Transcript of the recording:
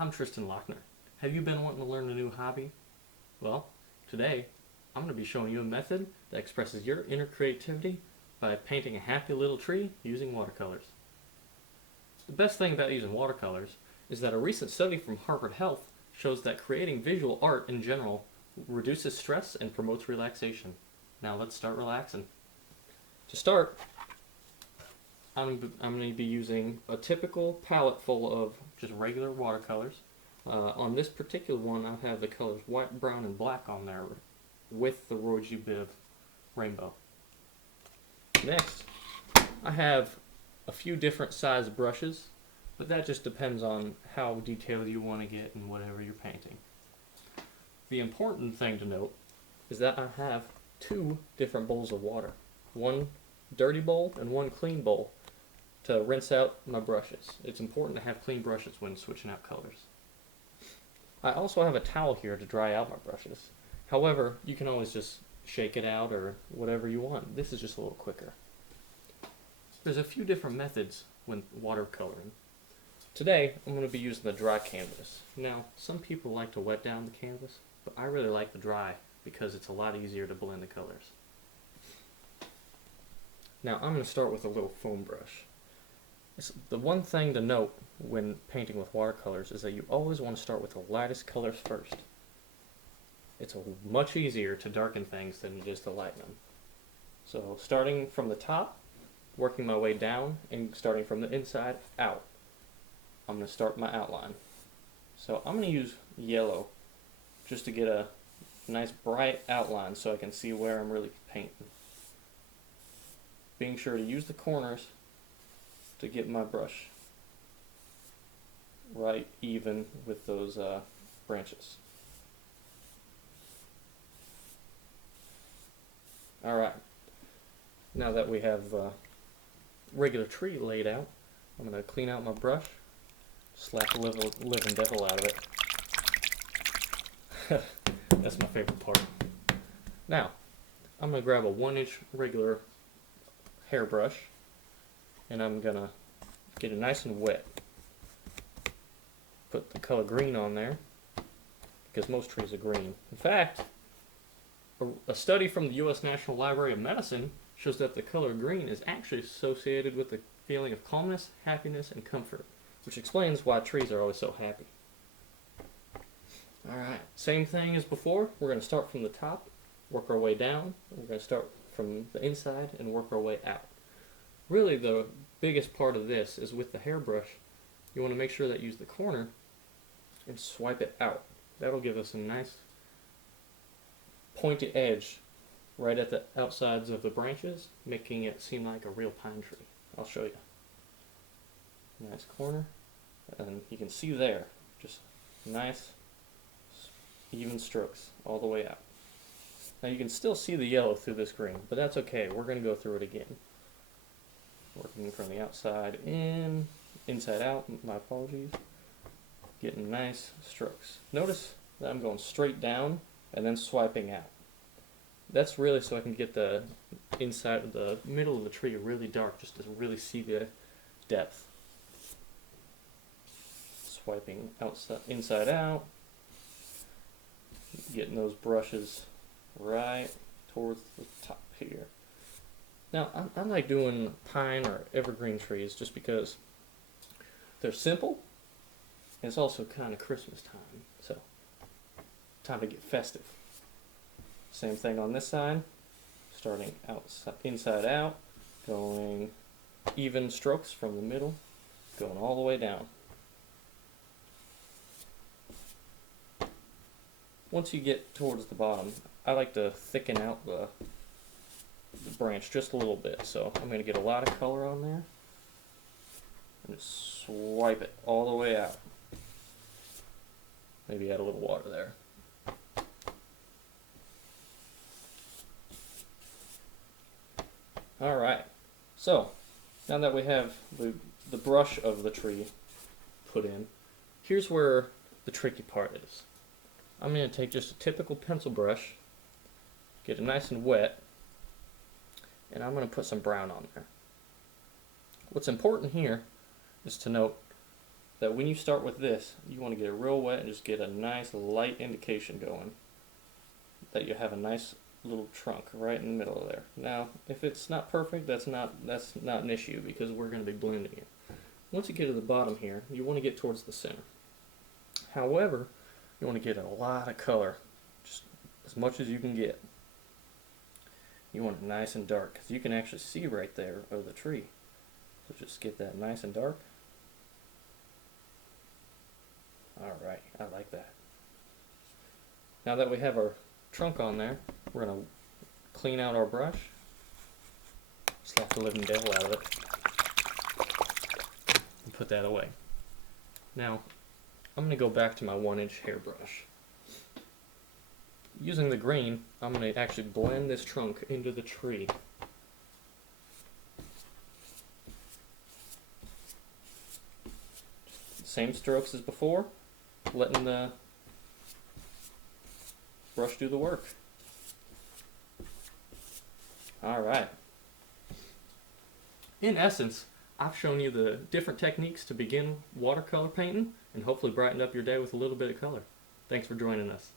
I'm Triston Lochner. Have you been wanting to learn a new hobby? Well, today I'm going to be showing you a method that expresses your inner creativity by painting a happy little tree using watercolors. The best thing about using watercolors is that a recent study from Harvard Health shows that creating visual art in general reduces stress and promotes relaxation. Now let's start relaxing. To start, I'm going to be using a typical palette full of just regular watercolors. On this particular one, I have the colors white, brown, and black on there with the Roy Biv rainbow. Next, I have a few different size brushes, but that just depends on how detailed you want to get in whatever you're painting. The important thing to note is that I have two different bowls of water, one dirty bowl and one clean bowl, to rinse out my brushes. It's important to have clean brushes when switching out colors. I also have a towel here to dry out my brushes. However, you can always just shake it out or whatever you want. This is just a little quicker. There's a few different methods when watercoloring. Today, I'm going to be using the dry canvas. Now, some people like to wet down the canvas, but I really like the dry because it's a lot easier to blend the colors. Now, I'm going to start with a little foam brush. The one thing to note when painting with watercolors is that you always want to start with the lightest colors first. It's much easier to darken things than it is to lighten them. So starting from the top, working my way down, and starting from the inside out, I'm going to start my outline. So I'm going to use yellow just to get a nice bright outline so I can see where I'm really painting. Being sure to use the corners to get my brush right even with those branches. Alright, now that we have regular tree laid out, I'm going to clean out my brush, slap the living devil out of it. That's my favorite part. Now, I'm going to grab a 1-inch regular hairbrush, and I'm going to get it nice and wet. Put the color green on there, because most trees are green. In fact, a study from the U.S. National Library of Medicine shows that the color green is actually associated with the feeling of calmness, happiness, and comfort, which explains why trees are always so happy. Alright, same thing as before. We're going to start from the top, work our way down. We're going to start from the inside and work our way out. Really, the biggest part of this is with the hairbrush. You want to make sure that you use the corner and swipe it out. That'll give us a nice pointed edge right at the outsides of the branches, making it seem like a real pine tree. I'll show you. Nice corner, and you can see there, just nice even strokes all the way out. Now you can still see the yellow through this green, but that's okay. We're going to go through it again. Working from the outside in, inside out, my apologies. Getting nice strokes. Notice that I'm going straight down and then swiping out. That's really so I can get the inside of the middle of the tree really dark, just to really see the depth. Swiping outside, inside out. Getting those brushes right towards the top here. Now, I like doing pine or evergreen trees just because they're simple, and it's also kind of Christmas time, so time to get festive. Same thing on this side, starting outside, inside out, going even strokes from the middle, going all the way down. Once you get towards the bottom, I like to thicken out the branch just a little bit. So I'm going to get a lot of color on there and just swipe it all the way out. Maybe add a little water there. Alright, so now that we have the brush of the tree put in, here's where the tricky part is. I'm going to take just a typical pencil brush, get it nice and wet, and I'm going to put some brown on there. What's important here is to note that when you start with this, you want to get it real wet and just get a nice light indication going that you have a nice little trunk right in the middle of there. Now, if it's not perfect, that's not an issue because we're going to be blending it. Once you get to the bottom here, you want to get towards the center. However, you want to get a lot of color, just as much as you can get. You want it nice and dark because you can actually see right there of the tree. So just get that nice and dark. Alright, I like that. Now that we have our trunk on there, we're going to clean out our brush, slap the living devil out of it, and put that away. Now, I'm going to go back to my 1-inch hairbrush. Using the green, I'm going to actually blend this trunk into the tree. Same strokes as before, letting the brush do the work. Alright. In essence, I've shown you the different techniques to begin watercolor painting and hopefully brightened up your day with a little bit of color. Thanks for joining us.